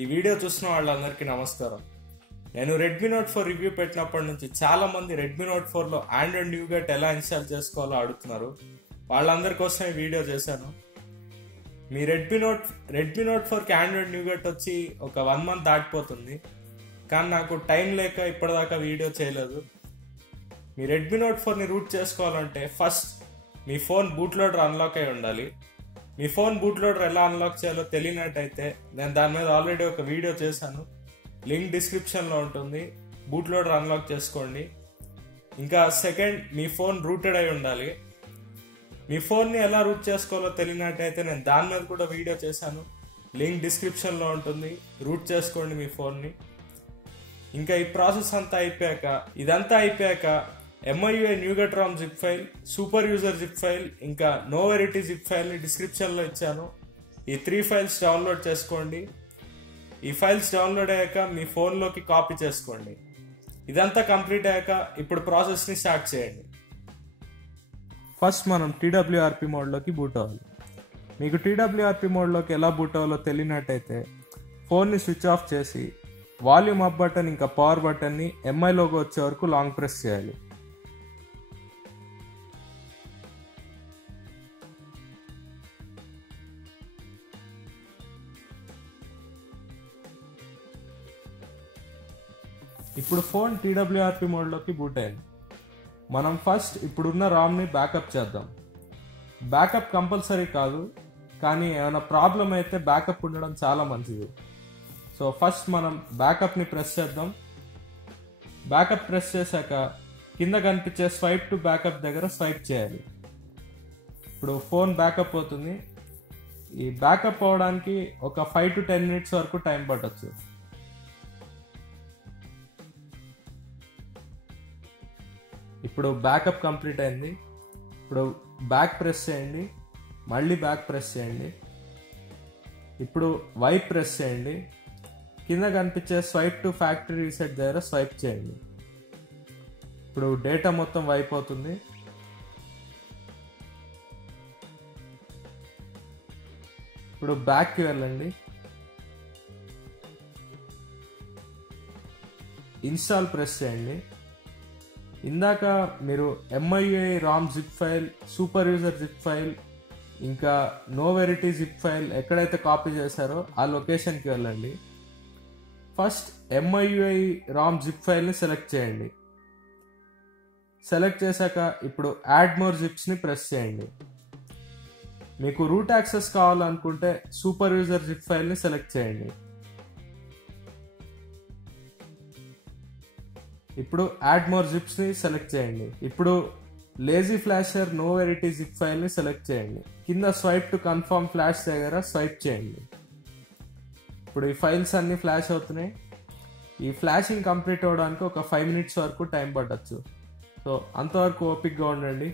ఈ వీడియో చూసిన వాళ్ళందరికీ నమస్కారం. నేను రెడ్మీ నోట్ 4 రివ్యూ పెట్టినప్పటి నుంచి చాలా మంది రెడ్మీ నోట్ 4లో ఆండ్రాయిడ్ న్యూగెట్ ఎలా ఇన్స్టాల్ చేసుకోవాలో అడుగుతున్నారు. వాళ్ళందరి కోసం ఈ వీడియో చేశాను. మీ రెడ్మీ నోట్ 4కి ఆండ్రాయిడ్ న్యూగెట్ వచ్చి ఒక 1 month దాటిపోతుంది, కానీ నాకు టైం లేక ఇప్పటిదాకా వీడియో చేయలేదు. మీ రెడ్మీ నోట్ 4ని రూట్ చేసుకోవాలంటే ఫస్ట్ మీ ఫోన్ బూట్ లోడర్ అన్లాక్ అయి ఉండాలి. మీ ఫోన్ బూట్ లోడర్ ఎలా అన్లాక్ చేయాలో తెలియనట్టయితే నేను దాని మీద ఆల్రెడీ ఒక వీడియో చేశాను, లింక్ డిస్క్రిప్షన్లో ఉంటుంది. బూట్ లోడర్ అన్లాక్ చేసుకోండి. ఇంకా సెకండ్, మీ ఫోన్ రూటెడ్ అయి ఉండాలి. మీ ఫోన్ని ఎలా రూట్ చేసుకోవాలో తెలియనట్టయితే నేను దాని మీద కూడా వీడియో చేశాను, లింక్ డిస్క్రిప్షన్లో ఉంటుంది. రూట్ చేసుకోండి మీ ఫోన్ని. ఇంకా ఈ ప్రాసెస్ ఇదంతా అయిపోయాక MIUI Nougat ROM zip file, super user zip file, ఇంకా నోవెరిటీ జిప్ ఫైల్ని డిస్క్రిప్షన్లో ఇచ్చాను. ఈ 3 ఫైల్స్ డౌన్లోడ్ చేసుకోండి. ఈ ఫైల్స్ డౌన్లోడ్ అయ్యాక మీ ఫోన్లోకి కాపీ చేసుకోండి. ఇదంతా కంప్లీట్ అయ్యాక ఇప్పుడు ప్రాసెస్ని స్టార్ట్ చేయండి. ఫస్ట్ మనం TWRP మోడ్లోకి బూట్ అవ్వాలి. మీకు TWRP మోడ్లోకి ఎలా బూట్ అవ్వాలో తెలియనట్టయితే ఫోన్ని స్విచ్ ఆఫ్ చేసి వాల్యూమ్ అప్ బటన్ ఇంకా పవర్ బటన్ని MI లోగో వచ్చే వరకు లాంగ్ ప్రెస్ చేయాలి. ఇప్పుడు ఫోన్ TWRP మోడ్లోకి బూట్ అయింది. మనం ఫస్ట్ ఇప్పుడున్న రామ్ని బ్యాకప్ చేద్దాం. బ్యాకప్ కంపల్సరీ కాదు, కానీ ఏమైనా ప్రాబ్లం అయితే బ్యాకప్ ఉండడం చాలా మంచిది. సో ఫస్ట్ మనం బ్యాకప్ని ప్రెస్ చేద్దాం. బ్యాకప్ ప్రెస్ చేశాక కింద కనిపించే స్వైప్ టు బ్యాకప్ దగ్గర స్వైప్ చేయాలి. ఇప్పుడు ఫోన్ బ్యాకప్ అవుతుంది. ఈ బ్యాకప్ అవడానికి ఒక 5 to 10 minutes వరకు టైం పట్టచ్చు. ఇప్పుడు బ్యాకప్ కంప్లీట్ అయింది. ఇప్పుడు బ్యాక్ ప్రెస్ చేయండి, మళ్ళీ బ్యాక్ ప్రెస్ చేయండి. ఇప్పుడు వైప్ ప్రెస్ చేయండి. కింద కనిపించే స్వైప్ టు ఫ్యాక్టరీ రీసెట్ దగ్గర స్వైప్ చేయండి. ఇప్పుడు డేటా మొత్తం వైప్ అవుతుంది. ఇప్పుడు బ్యాక్కి వెళ్ళండి. ఇన్స్టాల్ ప్రెస్ చేయండి. ఇందాక మీరు MIUI Ram zip file, super user zip file, ఇంకా నోవెరిటీ జిప్ ఫైల్ ఎక్కడైతే కాపీ చేశారో ఆ లొకేషన్కి వెళ్ళండి. ఫస్ట్ MIUI రామ్ జిప్ ఫైల్ని సెలెక్ట్ చేయండి. సెలెక్ట్ చేశాక ఇప్పుడు యాడ్ మోర్ జిప్స్ని ప్రెస్ చేయండి. మీకు రూట్ యాక్సెస్ కావాలనుకుంటే సూపర్ యూజర్ జిప్ ఫైల్ని సెలెక్ట్ చేయండి. ఇప్పుడు యాడ్ మోర్ జిప్స్ని సెలెక్ట్ చేయండి. ఇప్పుడు లేజీ ఫ్లాషర్ నోవెరిటీ జిప్ ఫైల్ని సెలెక్ట్ చేయండి. కింద స్వైప్ టు కన్ఫర్మ్ ఫ్లాష్ దగ్గర స్వైప్ చేయండి. ఇప్పుడు ఈ ఫైల్స్ అన్ని ఫ్లాష్ అవుతున్నాయి. ఈ ఫ్లాషింగ్ కంప్లీట్ అవ్వడానికి ఒక 5 minutes వరకు టైం పట్టచ్చు. సో అంతవరకు ఓపిక్గా ఉండండి.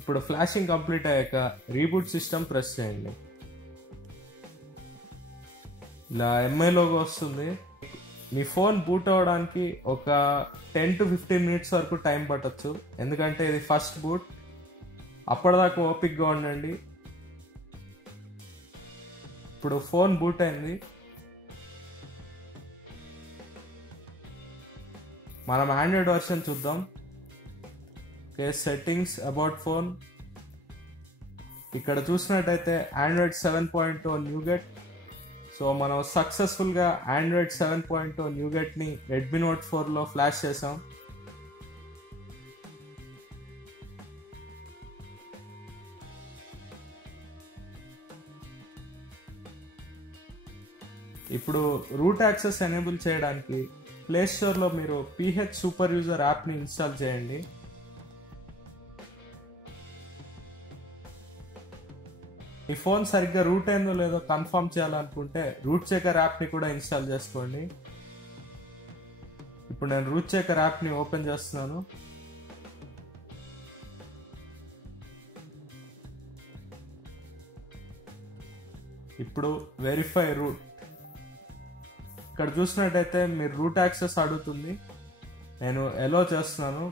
ఇప్పుడు ఫ్లాషింగ్ కంప్లీట్ అయ్యాక రీబూట్ సిస్టమ్ ప్రెస్ చేయండి. ఇలా MI లోగో వస్తుంది. మీ ఫోన్ బూట్ అవ్వడానికి ఒక 10 to 15 minutes వరకు టైం పట్టచ్చు, ఎందుకంటే ఇది ఫస్ట్ బూట్. అప్పటిదాకా ఓపిక్గా ఉండండి. ఇప్పుడు ఫోన్ బూట్ అయింది. మనం ఆండ్రాయిడ్ వర్షన్ చూద్దాం. Settings, about phone. ఇక్కడ చూసినట్టయితే ఆండ్రాయిడ్ 7.0 న్యూగెట్. సో మనం సక్సెస్ఫుల్గా ఆండ్రాయిడ్ 7.0 న్యూగెట్ని రెడ్మీ నోట్ 4లో ఫ్లాష్ చేసాం. ఇప్పుడు రూట్ యాక్సెస్ ఎనేబుల్ చేయడానికి ప్లే స్టోర్లో మీరు PH సూపర్ యూజర్ యాప్ని ఇన్స్టాల్ చేయండి. మీ ఫోన్ సరిగ్గా రూట్ అయిందో లేదో కన్ఫర్మ్ చేయాలనుకుంటే రూట్ చెకర్ యాప్ని కూడా ఇన్స్టాల్ చేసుకోండి. ఇప్పుడు నేను రూట్ చెకర్ యాప్ని ఓపెన్ చేస్తున్నాను. ఇప్పుడు వెరిఫై రూట్. ఇక్కడ చూసినట్టయితే మీరు రూట్ యాక్సెస్ అడుగుతుంది. నేను ఎలో చేస్తున్నాను.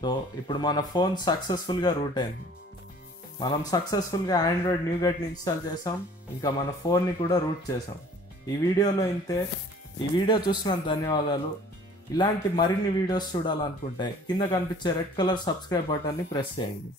సో ఇప్పుడు మన ఫోన్ సక్సెస్ఫుల్గా రూట్ అయింది. మనం సక్సెస్ఫుల్గా ఆండ్రాయిడ్ న్యూగెట్ని ఇన్స్టాల్ చేసాం, ఇంకా మన ఫోన్ని కూడా రూట్ చేసాం. ఈ వీడియోలో ఇంతే. ఈ వీడియో చూసినందుకు ధన్యవాదాలు. ఇలాంటి మరిన్ని వీడియోస్ చూడాలనుకుంటే కింద కనిపించే రెడ్ కలర్ సబ్స్క్రైబ్ బటన్ని ప్రెస్ చేయండి.